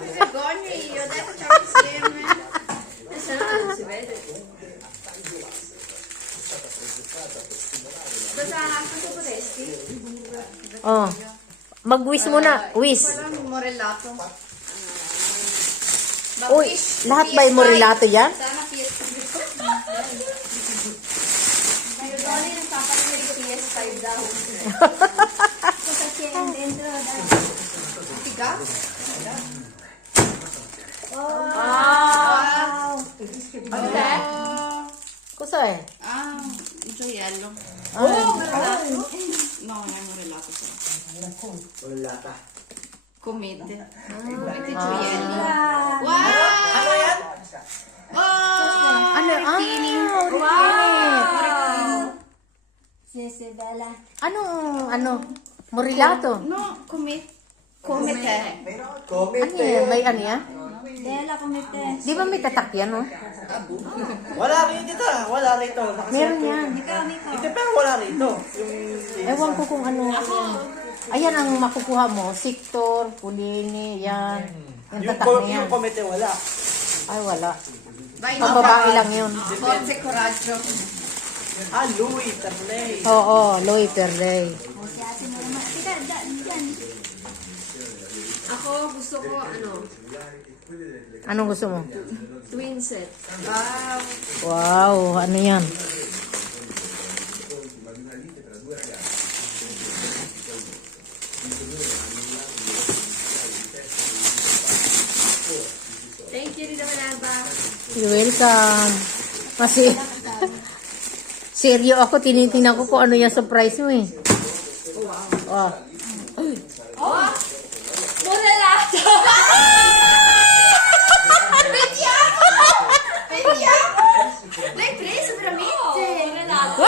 mi vergogno io, dai facciamo insieme. Se no non si vede. Cosa vorresti? Oh. Mag-wish muna. Wish. Walang morellato. Uy, lahat ba yung morellato yan? Sana PS5. Kayo Dolly, nagpapalit ng PS5 daw. Tiga? Wow! Ano ba? Kusa eh. Ito yellow. Oh, Morellato? No, non è morellato. Wala. Comete. Comete gioielli. Wow! Ano yan? Oh! Ano? Wow! Sisi Bella. Ano? Morilato. No, comete. Comete. Comment Ano yan? May ano yan? Bella kumite. Di ba may tatak yan, oh? Wala rin dito. Wala rito. Meron yan. Ito pero wala rito. Yung Ewan ko kung ano. Ayan ang makukuha mo. Siktor, pulini, yan. Yung tatak na yan. yung comment wala. Ay, wala. Vai, Pang babae lang yun. Forza e coraggio. Louis Perley. Oo, Louis Perley. O si ate mo naman. Tita, dyan. Ako gusto ko Anong gusto mo? twin set. Wow. Wow, ano yan? Thank you, Rita Manaba. You're welcome. Kasi, seryo ako, tinitingnan ko kung ano yung surprise mo eh. Oh. Morellato! Vediamo! Vediamo! L'hai preso veramente? Morellato!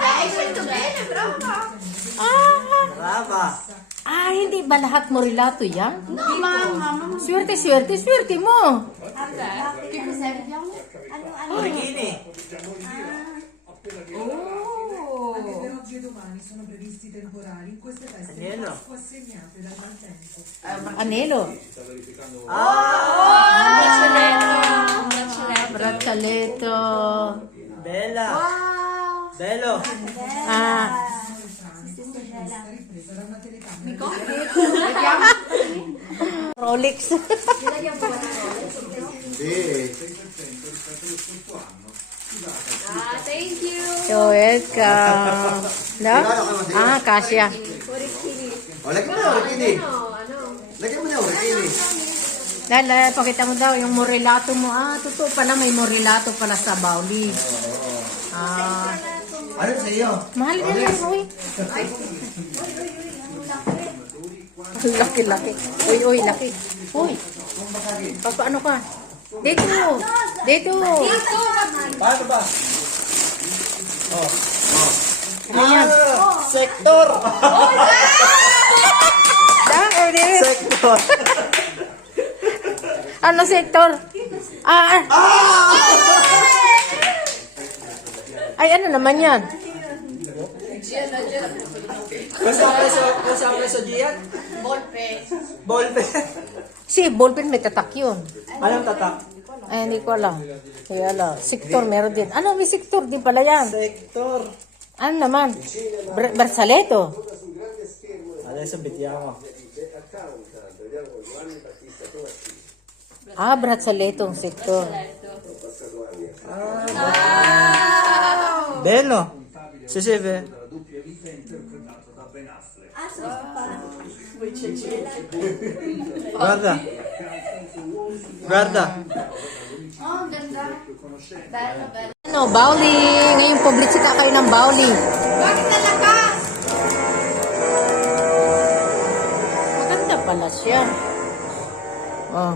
Hai scelto bene, brava! Brava. Hindi ba lahat morilato yan? No, mamma! Swerte mo. Che cos'è? Vediamo. Origini. Oh! Per oggi e domani sono previsti temporali in queste feste di Agnello. Pasqua segnate dal maltempo. Anelo. Braccialetto. Bella. Wow! Bello. Ripresa da una telecamera. Vediamo. Rolex. Thank you! You're welcome. No? Kasya. Lagyan mo na origini. Ano? Lagyan mo na origini. Dahil, pakita mo daw yung morilato mo. Totoo pala, may morilato pala sa Bauli. Ano sa iyo? Mahal din yan, uy. Laki. Uy, laki. Uy. Paano ka? Dito. Paano ba? Ano yan? Sektor. Sektor. Ano sektor? Ay, ano naman yan? Kasama sa Gian? Ballpen. Si ballpen may tatak yun. Anong tatak? Ay, hindi ko alam. Kaya alam. Sektor meron din. Ano, may sektor din pala yan. Sektor. Ano naman? Bersaleto. Adesso vediamo. Bersaleto ang sektor. Bello. Si si ve. Guarda. Oh, ganda. Bello. Ano, Bauli. Ngayon, publicita kayo ng Bauli. Bakit nalakas? Maganda pala siya. Oh.